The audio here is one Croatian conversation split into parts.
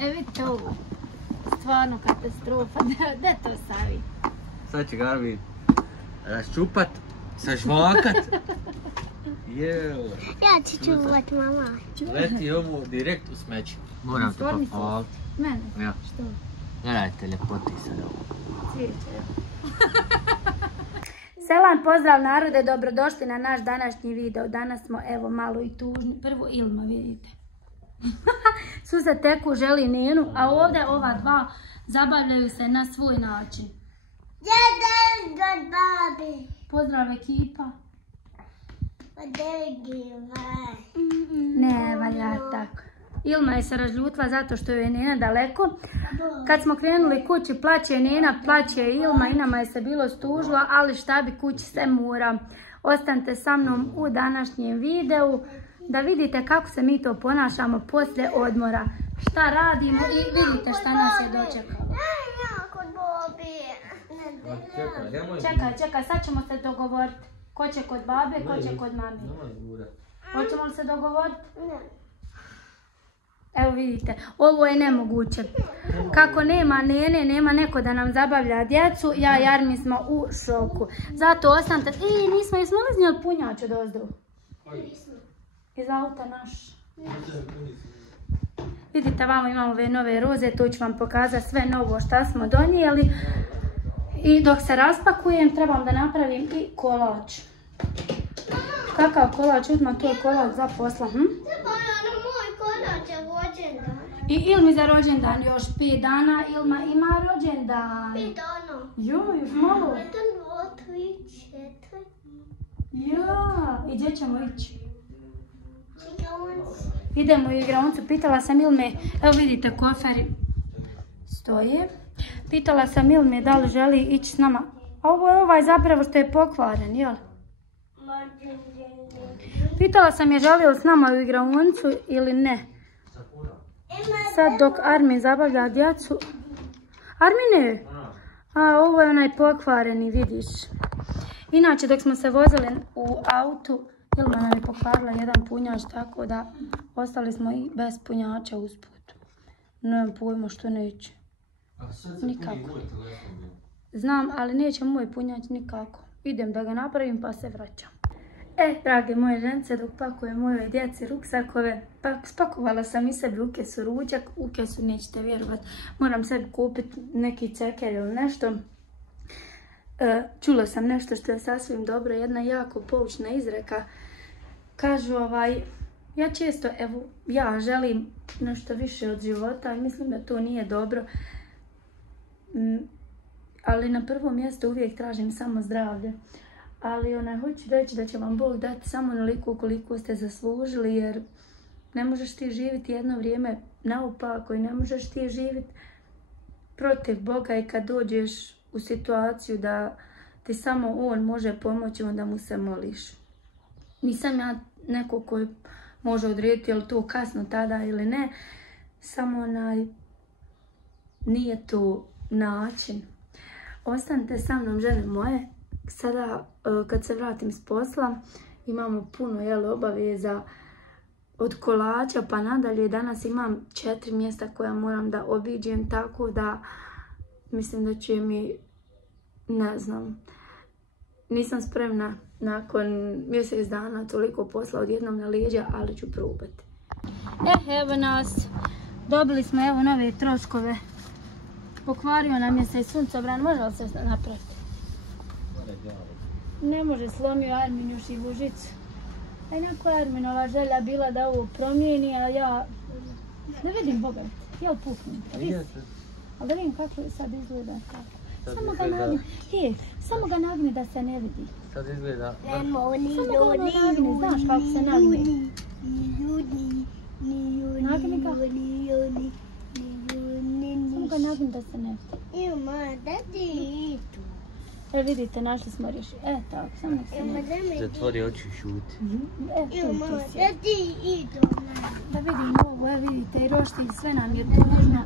vidite ovo. Stvarno katastrofa. Gde to stavi? Sad će ga Armin raščupat, sažvakat. Jeo. Ja ću čuvat, mama. Leti ovo direkt u smeće. Moram te pohvaliti. Mene? Ja. Što? Gledajte ljepoti sad ovo. Cvijeće. Selam, pozdrav narode, dobrodošli na naš današnji video. Danas smo evo malo i tužni. Prvo Ilma, vidite. Suza teku, želi Nenu, a ovdje ova dva zabavljaju se na svoj način. Pozdrav ekipa. Ne, valja tako. Ilma je se razljutila zato što je Nena daleko. Kad smo krenuli kući, plaće Nena, plaće Ilma i nama je se bilo stužilo, ali šta bi, kući se mora. Ostanite sa mnom u današnjem videu da vidite kako se mi to ponašamo poslije odmora. Šta radimo i vidite šta nas je dočekalo. Čekaj, sad ćemo se dogovoriti. Ko će kod babe, ko će kod mame. Hoćemo li se dogovoriti? Ne. Evo vidite, ovo je nemoguće. Kako nema Nene, nema neko da nam zabavlja djecu, ja i Armin smo u šoku. Zato ostanite... nismo li iznijeli punjač od ozdu? Iz auta naš. Vidite, vamo imamo ove nove roze, to ću vam pokazati sve novo šta smo donijeli. I dok se raspakujem, trebam da napravim i kolač. Kakav kolač? Uzma, to je kolač za posla. I Ilmi za rođendan još 5 dana. Ilma ima rođendan. 5 dana. Jo, još malo. 1, 2, 3, 4. Ja, i gdje ćemo ići? Idemo u igraonicu. Pitala sam Ilme, evo vidite koferi stoje. Pitala sam Ilme da li želi ići s nama. Ovo je ovaj zapravo što je pokvaren, jel? Pitala sam je želi li s nama u igraonicu ili ne. Sad dok Armin zabavlja djecu. Armine! A ovo je onaj pokvareni, vidiš. Inače dok smo se vozili u autu, Ilma nam je pokvarila jedan punjač, tako da ostali smo i bez punjača usput. Nemam pojma što neće. Nikako. Znam, ali neće moj punjač nikako. Idem da ga napravim pa se vraćam. Drage moje ženice, dok pakujem moje djeci ruksakove, spakovala sam i sebi u kesu ručak. U kesu nećete vjerovati. Moram sebi kupiti neki ceker ili nešto. Čula sam nešto što je sasvim dobro, jedna jako poučna izreka. Kažu ja često, ja želim nešto više od života i mislim da to nije dobro. Ali na prvo mjesto uvijek tražim samo zdravlje. Ali hoću reći da će vam Bog dati samo onoliko koliko ste zaslužili, jer ne možeš ti živjeti jedno vrijeme naopako i ne možeš ti živjeti protiv Boga i kad dođeš u situaciju da ti samo On može pomoći, onda mu se moliš. Nisam ja neko koji može odrediti je li to kasno tada ili ne, samo nije to način. Ostanite sa mnom, žene moje. Sada kad se vratim s posla imamo puno obaveza od kolača pa nadalje. Danas imam 4 mjesta koja moram da obiđem, tako da mislim da će mi, ne znam, nisam spremna nakon mjesec dana toliko posla odjednom na leđa, ali ću probati. Evo nas, dobili smo nove troškove. Pokvario nam je se i suncobran, može li se napraviti? Ne može, slomio Armin još i vužicu. Jednako je Arminova želja bila da ovo promijeni, a ja ne vidim Boga. Jel puknem? Ali da vidim kako sad izgleda. Samo ga nagni. Samo ga nagni da se ne vidi. Sad izgleda... Samo ga nagni, znaš kako se nagni. Nagni ga. Samo ga nagni da se ne vidi. Ilma, da ti tu. Vidite, našli smo rješenje. Tako, samo nek se ne vidi. Zatvori oči i šuti. Ilma, da ti idu. Da vidim ovo, vidite, i roštilj, sve nam je to nužno.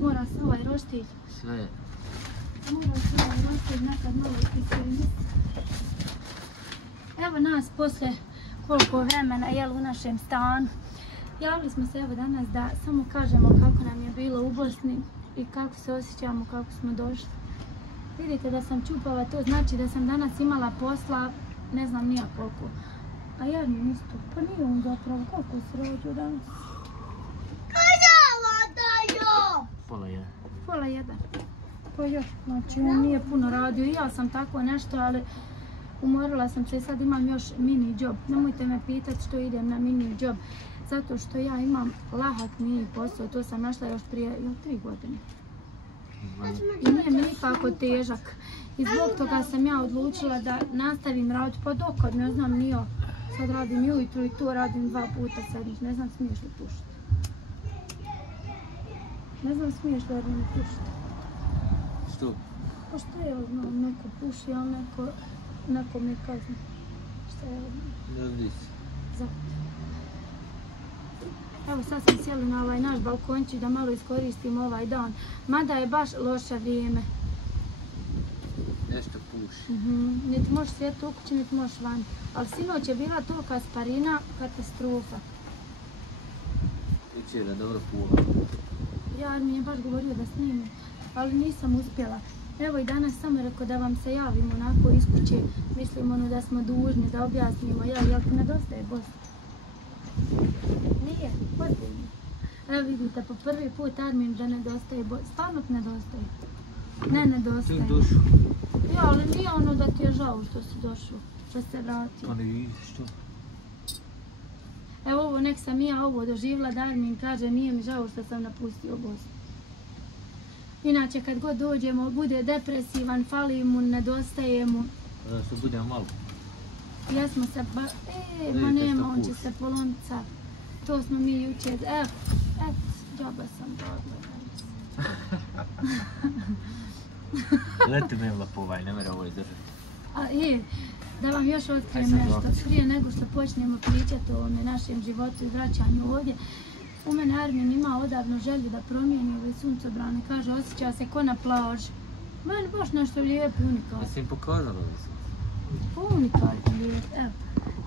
Mora se ovaj roštilj. Sve. Mora se ovaj roštilj nekad malo iskoristiti. Evo nas posle koliko vremena u našem stanu. Javili smo se evo danas da samo kažemo kako nam je bilo u Bosni i kako se osjećamo, kako smo došli. Vidite da sam čupava, to znači da sam danas imala posla, ne znam nija koliko. A ja mi isto, pa nije on zapravo, koliko se rođu danas? Pola jedan. Pa još, znači on nije puno radio i ja sam tako nešto, ali umorila sam se i sad imam još mini job. Nemojte me pitati što idem na mini job, zato što ja imam lahak mini posao, to sam našla još prije 3 godine. I nije mi nikako težak. I zbog toga sam ja odlučila da nastavim raditi, pa dokad, ne znam, nije. Sad radim ujutru i to radim 2 puta sedmično, ne znam smiješ li pušiti. Ne znam smiješ li mi pušiti. Što? Pa što je ono, neko puši, ali neko me kazni. Šta je ono? Ne vidi se. Zato. Evo sad sam sjeli na ovaj naš balkončić da malo iskoristim ovaj dan. Mada je baš loše vrijeme. Nešto puši. Niti možeš svijet u kući, niti možeš van. Ali sinoć je bila tolika sparina, katastrofa. Jučer je dobro puno. Ja mi je baš govorio da snimim, ali nisam uspjela. Evo i danas samo rekao da vam se javimo onako iz kuće. Mislim ono da smo dužni da objasnimo. Jel ti nedostaje Bosna? Nije, ozbiljno. Evo vidite, po prvi put Armin da nedostaje Bosna. Stvarno ti nedostaje? Ne nedostaje. Čim dušu. Ja, ali nije ono da ti je žao što si došao, što se vratio. Pa ne vidiš što? Evo ovo, nek sam ja ovo doživjela da Armin kaže nije mi žao što sam napustio Bosnu. Inače kad god dođemo bude depresivan, fali mu, nedostaje mu. Da se bude malo. Jesmo se ba... ma nema, on će se polomiti sad. To smo mi jučer, džaba sam dobila danas. Leti me lapovaj, ne mora ovo izdržati. A da vam još otkrijem nešto, prije nego što počnemo pričati o ovome našem životu i vraćanju ovdje. U mene Armin ima odavno želju da promijeni ove suncobrane, kaže osjeća se ko na plaži. Meni baš nešto lijepo i unikatno. Jesi im pokazala da se? Unikatno lijepo, evo.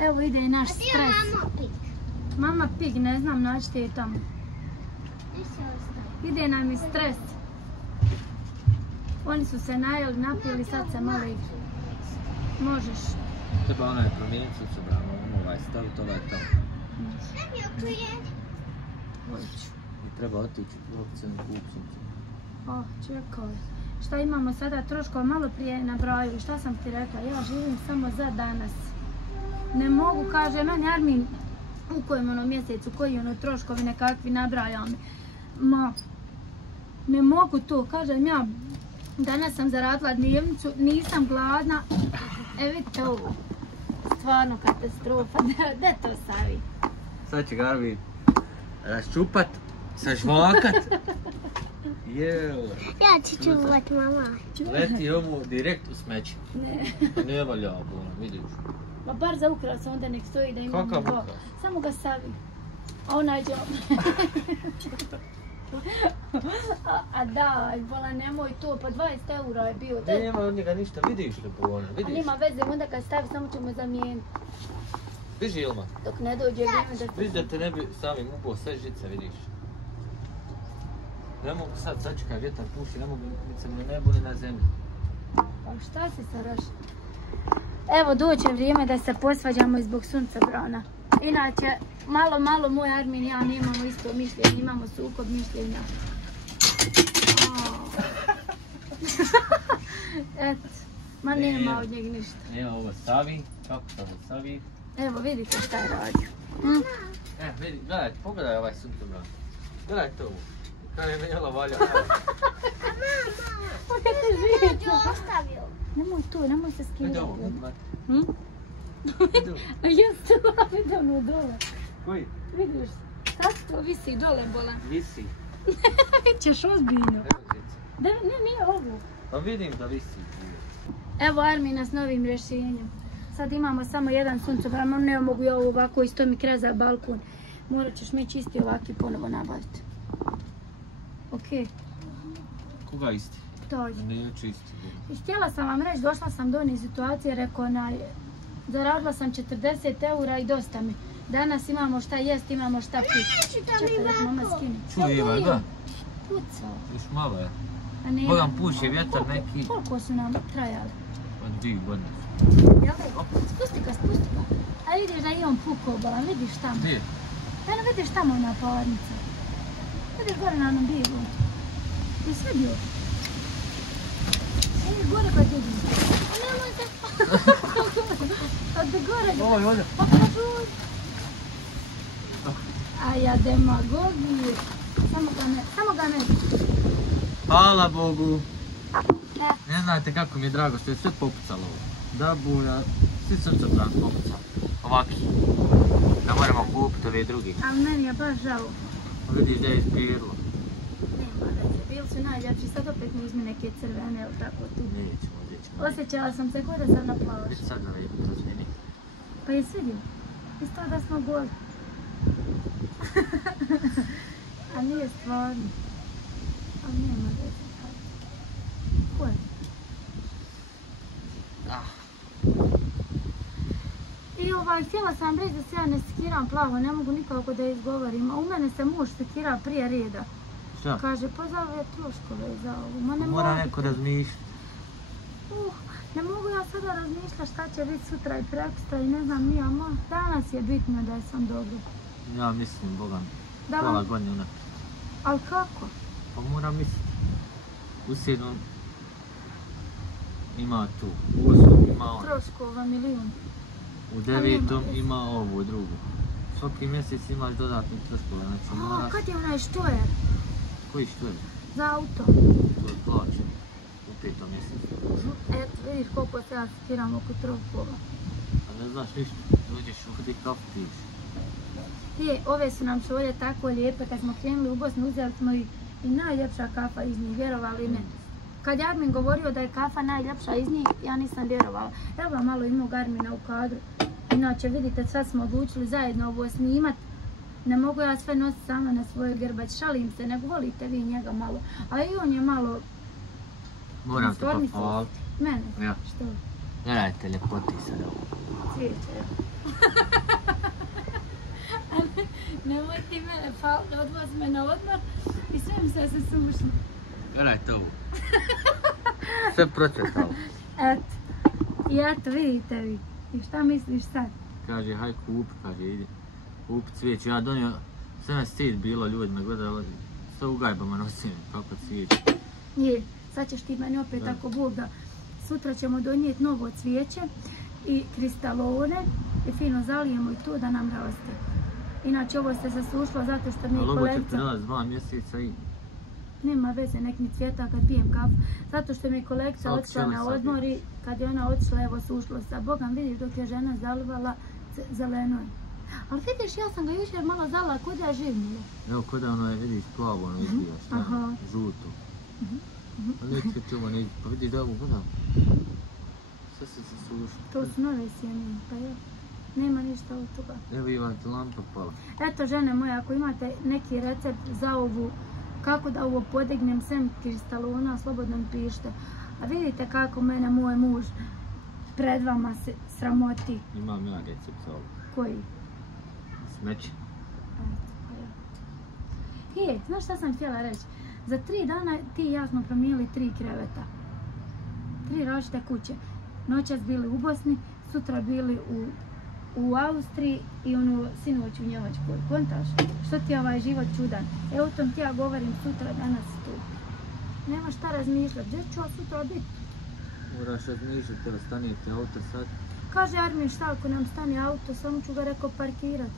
Evo ide i naš stres. Mama Pig, ne znam, naćite je tamo. Ide nam i stres. Oni su se najeli, napili, sad se malo igraju. Možeš. Treba onaj promijeniti suncobranu, ovaj staviti, ovaj tamo. Hoću. I treba otići u opcijenu kupsnicu. Čekaj. Šta imamo sada troškova? Malo prije nabrajali. Šta sam ti rekla? Ja živim samo za danas. Ne mogu, kaže meni Armin, u kojem ono mjesecu, koji ono troškovi nekakvi nabrajao mi. Ma, ne mogu to, kažem ja, danas sam zaradila dnevnicu, nisam gladna. Vidite ovo. Stvarno katastrofa. Gdje to stavi? Sad će ga Armin raščupat, sažvakat. Jel. Ja ću čuvat, mama. Leti ovu direkt u smeće. Ne. Ne valja ovo, vidiš. Ma bar za ukras onda nek stoji da imamo Kakav dva. ukras? Samo ga stavi. A on nađe. A daj, bola nemoj to, pa 20 eura je bio. Nema od njega ništa, vidiš li po ono, A vidiš. nima veze, onda kad stavi samo ćemo zamijeniti. Biži Ilma, Dok ne dođe vrijeme da se... vidiš da te ne bi samim ubao sve žice, vidiš. Ne mogu sad, sačekaj, vjetar puši, ne mogu ni se na nebu ni na zemlji. Pa šta si sad raš? Evo doće vrijeme da se posvađamo i zbog suncobrana. Inače, malo moj Armin i ja nemamo isto mišljenje, imamo sukob mišljenja. Eto, ma nema od njeg ništa. Evo ovo stavi, kako se ovo stavi. Evo vidite šta je radio. Vidi, gledaj, pogledaj ovaj suncobran. Gledaj to ovo. Kada je menjala valja. Ću ostavio. Nemoj to, nemoj se skidati. Vidi ovo, Vidi A jesu, vidim u dole. koji? Vidiš, sad to visi dole bola. Visi. Ćeš ozbiljno. Evo žice. Ne, nije ovo. Pa vidim da visi. Evo Armina s novim rješenjem. Sad imamo samo jedan suncobran, ne mogu ja ovo ovako, isto mi kreza balkon. Morat ćeš mi čisti ovaki ponovo nabaviti. Okej. Koga isti? Taj. Neću isti. I htjela sam vam reći, došla sam do one situacije, rekao zaradila sam 40 eura i dosta mi. Danas imamo šta jest, imamo šta piti. Čekaj da mama skine. Čuj Iva, da? Pucao. Još malo je. A ne. Bogan puše vjetar neki. Koliko su nam trajali? Od 2 godine. Jel da? Spusti ga. A vidiš da je on pukao balan, vidiš tamo. Gdje? Eno vidiš tamo na pavarnici. Vidiš gore na onom bilu. I sve bio. Vidiš gore kad vidim. Nemojte. Od gore. Ovo je ovdje. A ja demagogiju. Samo ga ne. Hvala Bogu. Ne znate kako mi je drago što je sve popucalo ovo. Da buja, svi srcotran popucali. Ovaki. Da moramo kupiti ove drugi. Ali meni je baš žao. Vidiš da je izbirlo. Nema veze, bili su najljepši, sad opet mi uzmi neke crvene, ili tako tu. Nećemo. Osjećala sam se gore sad na plaži. Vidi sad da vidim, to zvini. Pa jesi vidio? Isto da smo goli. A nije stvarno. Ali nema veze. Ko je? I htjela sam reći da se ja ne sekiram plavo, ne mogu nikako da izgovorim. A u mene se muž sekira prije reda. Šta? Kaže, pa za ove troškove za ovo. Ma ne Mora mogu. neko razmišljati. Ne mogu ja sada razmišljati šta će biti sutra i prekosutra i ne znam nija, danas je bitno da sam dobro. Ja mislim, Bogan, Da pola vam, godine unaprijed. ali kako? Pa moram misliti. U 7. ima tu, u 8. ima on, Troškova milijun. u 9. ima ovu drugu. Svaki mjesec imaš dodatni troškove, znači A, moraš... kad je onaj štojer Koji što je? za auto? To je plaćen u 5. mjesecu. Eto, vidiš koliko se ja sekiram oko troškova. A ne znaš ništa, dođeš uhodi kafu piješ. Ove su nam šolje tako lijepe, kad smo krenuli u Bosnu uzeli smo i najljepša kafa iz njih, vjerovali ne. Kad je Armin govorio da je kafa najljepša iz njih, ja nisam vjerovala. Evo ga malo imao Armina u kadru. Inače, vidite, sad smo odlučili zajedno ovo snimat. Ne mogu ja sve nositi sama na svojoj grbači, šalim se, nego volite vi njega malo. A i on je malo... Moram te pohvaliti. Mene? Ja. Što? Gledajte ljepoti sad ovo. Cvijeće, evo. Nemoj ti mene, odvozi me na odmor i sve mi se suši. Gledajte ovo. Sve procvetalo. Eto. I eto, vidite vi. I šta misliš sad? Kaže, haj kupi, kaže, ide. Kupi cvijeće. Ja donio, sve me stid bilo ljudima, gledali, sve u gajbama nosim, kako cvijeće. Je, sad ćeš ti meni opet ako Bog da. Sutra ćemo donijeti novo cvijeće i kristalone i fino zalijemo i to da nam raste. Inače, ovo se zasušlo zato što mi je Ali ovo će kolegica... prenalazi 2 mjeseca i... Nema veze, nek mi cvjeta kad pijem kafu. Zato što mi je kolegica otišla na odmor i kad je ona otišla, evo sušlo sa Bogom, vidiš dok je žena zalivala zelenoj. Ali vidiš, ja sam ga jučer malo zalila, kod je živnilo. Evo, kod da ono je, vidiš, plavo ono izbija, šta je, žuto. Pa neće čuma, ne pa vidiš da ovo gledam. Sve se sušlo. To su nove sjemene, pa je. Nema ništa od toga. Evo Ivan, ti lampa pala. Eto, žene moje, ako imate neki recept za ovu, kako da ovo podignem sem kristalona, slobodno mi pišite. A vidite kako mene moj muž pred vama se sramoti. Imam ja recept za ovo. Koji? Smeće. Znaš šta sam htjela reći? Za 3 dana ti i ja smo promijenili 3 kreveta. 3 različite kuće. Noćas bili u Bosni, sutra bili u Austriji i sinoć u Njemačkoj. Kontaš? Što ti je ovaj život čudan? Evo o tom ti ja govorim sutra, danas tu. Nema šta razmišljati, gdje ću ja sutra biti? Moraš razmišljati, evo stanite auto sad. Kaže Armin, šta ako nam stane auto, samo ću ga rekao parkirat.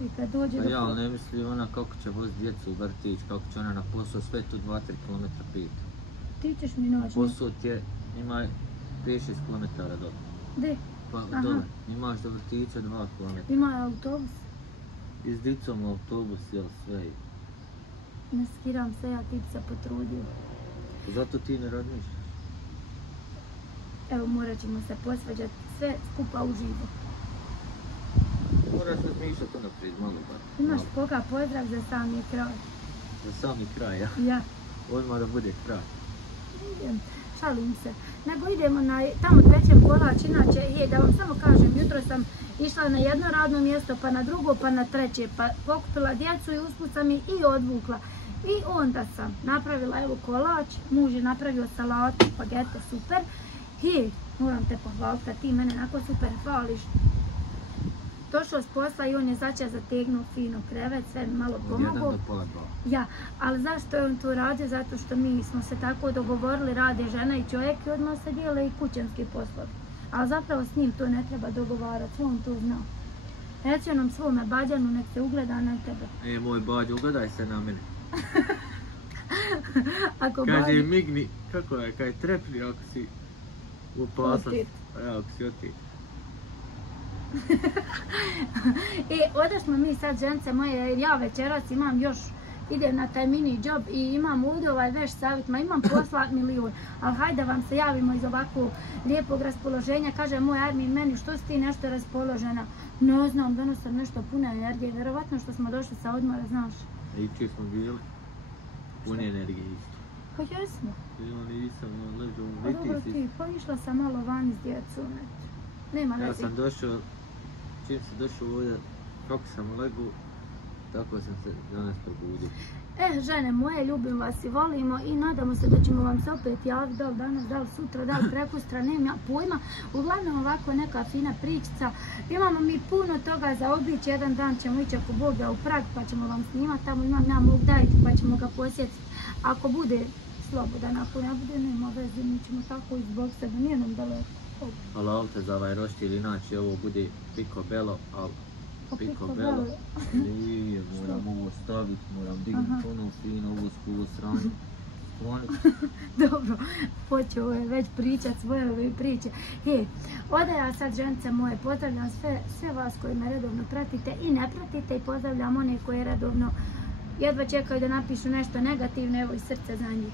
I kad dođe Pa ja, ne misli ona kako će voziti djecu u vrtić, kako će ona na posao, sve tu 2-3 km pita. Ti ćeš mi naći. Posao ti je, ima 5-6 km dole. Gdje? Pa dole, imaš do vrtića 2 km. Ima autobus? I s dicom autobus, jel sve. Ne skiram se, ja ti bi se potrudio. Zato ti ne razmišljaš. Evo, morat ćemo se posvađati, sve skupa uživo. Moraš razmišljati unaprijed, malo bar. Imaš koga pozdrav za sami kraj? Za sami kraj, ja? Ja. Odmah da bude kraj. šalim se. Nego idemo tamo pečem kolač, inače, da vam samo kažem, jutro sam išla na jedno radno mjesto, pa na drugo, pa na treće, pa pokupila djecu i usput sam ih i odvukla. I onda sam napravila evo kolač, muž je napravio salatu, spagete, super. I moram te pohvaliti kad ti mene onako super hvališ. Došao s posla i on je začas zategnuo fino krevet, sve mi malo pomogao. Ja, ali zašto je on to radio? Zato što mi smo se tako dogovorili, rade žena i čovjek i odmah se dijele i kućanski poslovi. Ali zapravo s njim to ne treba dogovarati, on to zna. Reci onom svome bađanu, nek se ugleda na tebe. Moj bađ, ugledaj se na mene. Kaže migni, kako je, kaj trepni ako si u opasnosti. Ako si otit. Ovdje smo mi sad žence moje, jer ja večeras imam još, idem na taj mini job i imam ovdje ovaj veš savjetima, imam posla milijun, ali hajde vam se javimo iz ovakvog lijepog raspoloženja. Kaže moj Armin meni, što si ti nešto raspoložena? Ne znam, danas sam nešto puna energije, vjerovatno što smo došli sa odmora, znaš. Jučer smo bili puni energije isto. Pa jesmo. Ja nisam, ležao, Pa dobro ti, pa išla sam malo van s djecom, nema veze. Ja sam došao, čim sam došao ovdje, kako sam legao, tako sam se danas probudio. Žene moje, ljubim vas i volimo i nadamo se da ćemo vam se opet javiti, da li danas, da li sutra, da li prekustra, nemam pojma. Uglavnom ovako neka fina pričica. Imamo mi puno toga za obići, jedan dan ćemo ići ako Bog da u Prag pa ćemo vam snimati, tamo imam ja mog dajti pa ćemo ga posjetiti. Ako bude slobodan, ako ne bude, nema veze, mi ćemo tako izbog sebe, nije nam daleko. Ali ovdje za ovaj roštilj, inače ovo bude picobello, ali picobello. Nije, moram ovo staviti, moram dignuti ono fino, ovo skulo sranje. Dobro, počeo je već pričat svoje ove priče. Ovdje ja sad, ženice moje, pozdravljam sve vas koji me redovno pratite i ne pratite i pozdravljam one koje redovno jedva čekaju da napišu nešto negativno, evo i srce za njih.